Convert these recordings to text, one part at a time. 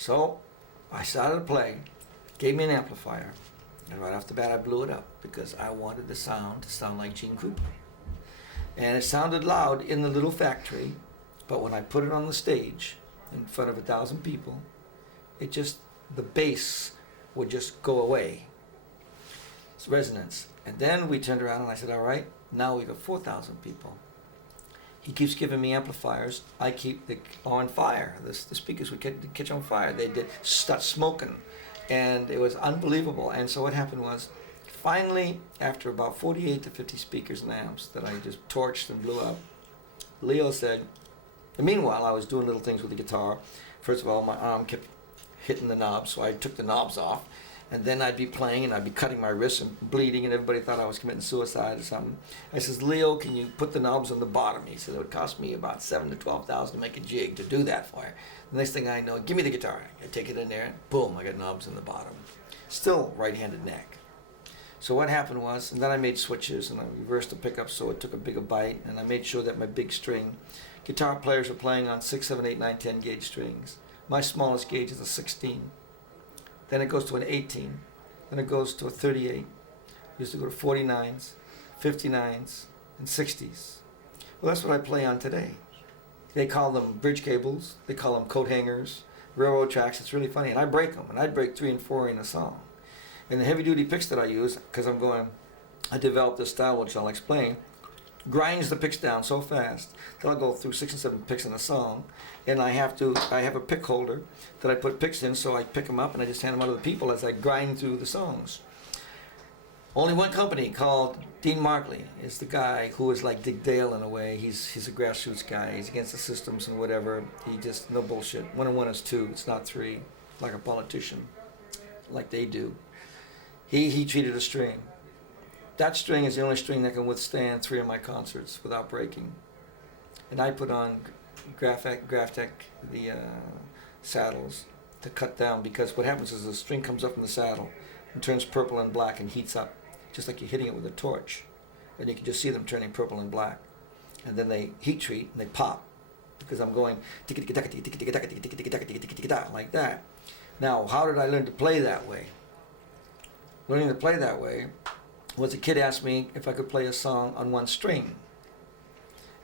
So I started to play, gave me an amplifier, and right off the bat I blew it up because I wanted the sound to sound like Gene Krupa. And it sounded loud in the little factory, but when I put it on the stage in front of 1,000 people, it just, the bass would just go away. It's resonance. And then we turned around and I said, all right, now we got 4,000 people. He keeps giving me amplifiers. I keep the on fire. The speakers would catch on fire. They did start smoking, and it was unbelievable. And so what happened was, finally, after about 48 to 50 speakers and amps that I just torched and blew up, Leo said, and meanwhile I was doing little things with the guitar. First of all, my arm kept hitting the knobs, so I took the knobs off. And then I'd be playing and I'd be cutting my wrists and bleeding, and everybody thought I was committing suicide or something. I says, Leo, can you put the knobs on the bottom? He said, it would cost me about $7,000 to $12,000 to make a jig to do that for you. The next thing I know, give me the guitar. I take it in there, boom, I got knobs on the bottom. Still right-handed neck. So what happened was, and then I made switches and I reversed the pickup so it took a bigger bite, and I made sure that my big string, guitar players were playing on 6, 7, 8, 9, 10 gauge strings. My smallest gauge is a 16. Then it goes to an 18, then it goes to a 38. It used to go to 49s, 59s, and 60s. Well, that's what I play on today. They call them bridge cables, they call them coat hangers, railroad tracks. It's really funny, and I break them, and I break 3 and 4 in a song. And the heavy duty picks that I use, because I developed this style which I'll explain, grinds the picks down so fast that I'll go through 6 and 7 picks in a song, and I have a pick holder that I put picks in, so I pick them up and I just hand them out to the people as I grind through the songs. Only one company called Dean Markley is the guy who is like Dick Dale in a way. He's a grassroots guy. He's against the systems and whatever. He just, no bullshit. 1 and 1 is 2. It's not 3, like a politician, like they do. He treated a string. That string is the only string that can withstand 3 of my concerts without breaking. And I put on Graftec, the saddles, to cut down, because what happens is the string comes up from the saddle and turns purple and black and heats up, just like you're hitting it with a torch. And you can just see them turning purple and black. And then they heat treat and they pop, because I'm going like that. Now, how did I learn to play that way? Learning to play that way was a kid asked me if I could play a song on 1 string.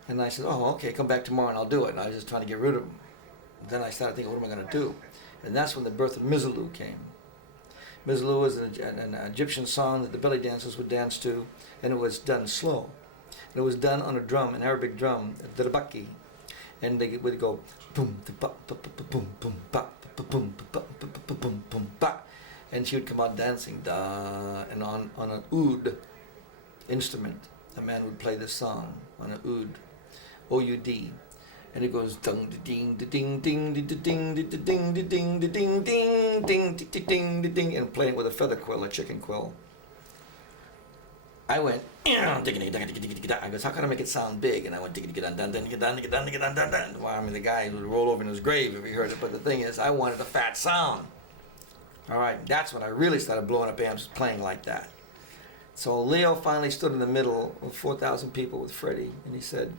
And I said, oh, okay, come back tomorrow and I'll do it. And I was just trying to get rid of them. Then I started thinking, what am I going to do? And that's when the birth of Mizalou came. Mizalou was an Egyptian song that the belly dancers would dance to, and it was done slow. And it was done on a drum, an Arabic drum, the dabaki. And they would go boom, boom, boom, boom, boom, boom, boom, boom. And she would come out dancing, da, and on an oud instrument, a man would play this song on an oud, O-U-D, and it goes ding, ding, ding, ding, ding, ding, ding, ding, ding, ding, ding, ding, ding, and playing with a feather quill, a chicken quill. I went, I goes, how can I make it sound big? And I went, well, I mean, the guy would roll over in his grave if he heard it, but the thing is, I wanted a fat sound. All right, that's when I really started blowing up amps, playing like that. So Leo finally stood in the middle of 4,000 people with Freddie, and he said,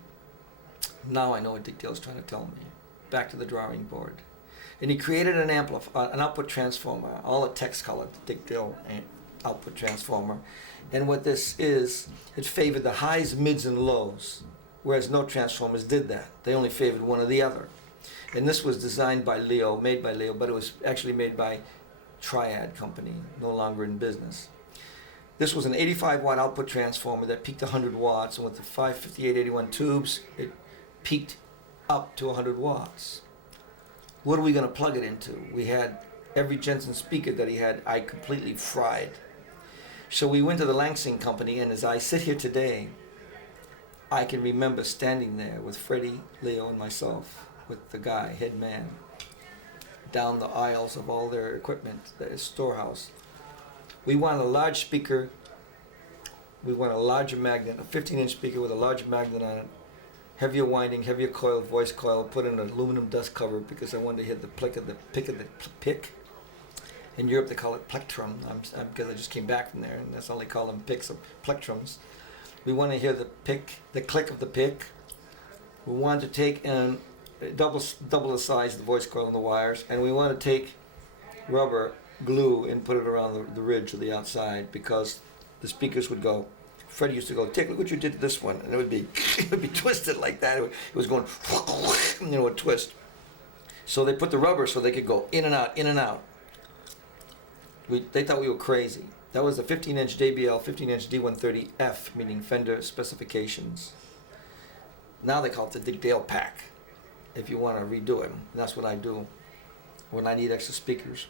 now I know what Dick Dale's trying to tell me. Back to the drawing board. And he created an output transformer, all the text colored Dick Dale output transformer. And what this is, it favored the highs, mids, and lows, whereas no transformers did that. They only favored one or the other. And this was designed by Leo, made by Leo, but it was actually made by Triad Company, no longer in business. This was an 85 watt output transformer that peaked 100 watts, and with the 55881 tubes, it peaked up to 100 watts. What are we going to plug it into? We had every Jensen speaker that he had, I completely fried. So we went to the Lansing Company, and as I sit here today, I can remember standing there with Freddie, Leo, and myself, with the guy, head man, down the aisles of all their equipment, their storehouse. We wanted a large speaker. We wanted a larger magnet, a 15-inch speaker with a larger magnet on it, heavier winding, heavier coil, voice coil, put in an aluminum dust cover because I wanted to hit the pick of the pick. In Europe they call it plectrum, because I just came back from there, and that's all they call them, picks or plectrums. We want to hear the pick, the click of the pick. We wanted to take in double the size of the voice coil and the wires, and we want to take rubber glue and put it around the ridge of the outside, because the speakers would go. Freddie used to go, "Take, look what you did to this one," and it would be it would be twisted like that. It was going, and it would twist. So they put the rubber so they could go in and out, in and out. They thought we were crazy. That was a 15-inch JBL, 15-inch D130F, meaning Fender specifications. Now they call it the Dick Dale pack, if you want to redo it. And that's what I do when I need extra speakers.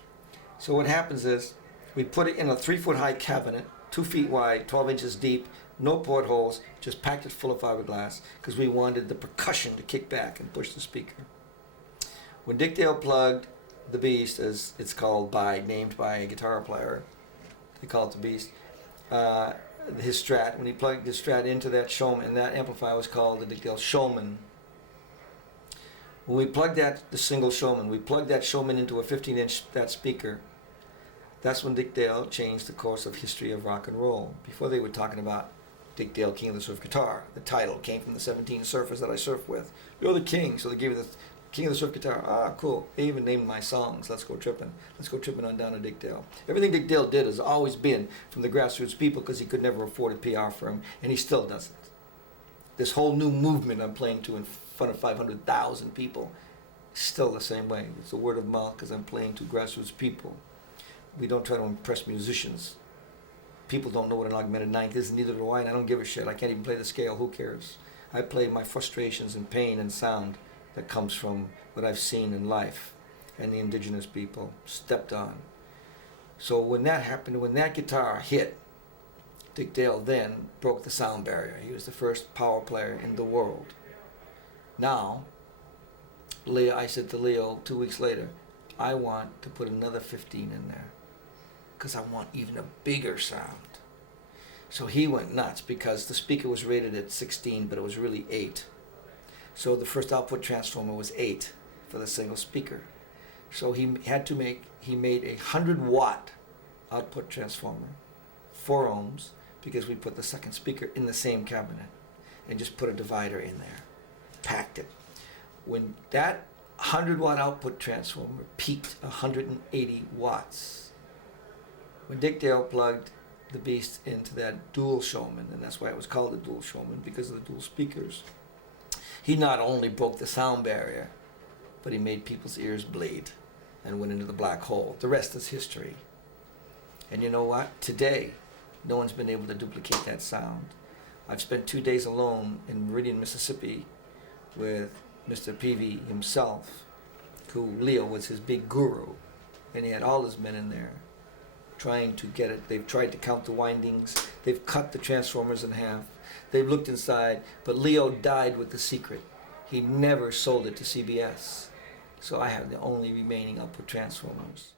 So what happens is, we put it in a 3-foot-high cabinet, 2 feet wide, 12 inches deep, no portholes, just packed it full of fiberglass, because we wanted the percussion to kick back and push the speaker. When Dick Dale plugged the Beast, as it's called named by a guitar player, they call it the Beast, his Strat, when he plugged his Strat into that Showman, that amplifier was called the Dick Dale Showman. When we plugged the single Showman, we plugged that Showman into a 15-inch that speaker. That's when Dick Dale changed the course of history of rock and roll. Before, they were talking about Dick Dale, King of the Surf Guitar. The title came from the 17 surfers that I surf with. You're the king, so they gave it the King of the Surf Guitar. Ah, cool. They even named my songs, Let's Go Trippin'. Let's Go Trippin' on down to Dick Dale. Everything Dick Dale did has always been from the grassroots people, because he could never afford a PR firm, and he still doesn't. This whole new movement I'm playing to in front of 500,000 people, still the same way. It's the word of mouth, because I'm playing to grassroots people. We don't try to impress musicians. People don't know what an augmented ninth is, neither do I, and I don't give a shit. I can't even play the scale. Who cares? I play my frustrations and pain and sound that comes from what I've seen in life and the indigenous people stepped on. So when that happened, when that guitar hit, Dick Dale then broke the sound barrier. He was the first power player in the world. Now, I said to Leo 2 weeks later, I want to put another 15 in there, because I want even a bigger sound. So he went nuts, because the speaker was rated at 16, but it was really 8. So the first output transformer was 8 for the single speaker. So he made a 100-watt output transformer, 4 ohms, because we put the second speaker in the same cabinet and just put a divider in there, packed it. When that 100-watt output transformer peaked 180 watts, when Dick Dale plugged the Beast into that dual Showman, and that's why it was called the dual Showman, because of the dual speakers, he not only broke the sound barrier, but he made people's ears bleed and went into the black hole. The rest is history. And you know what? Today, no one's been able to duplicate that sound. I've spent 2 days alone in Meridian, Mississippi with Mr. Peavy himself, who Leo was his big guru, and he had all his men in there trying to get it. They've tried to count the windings. They've cut the transformers in half. They've looked inside, but Leo died with the secret. He never sold it to CBS. So I have the only remaining output transformers.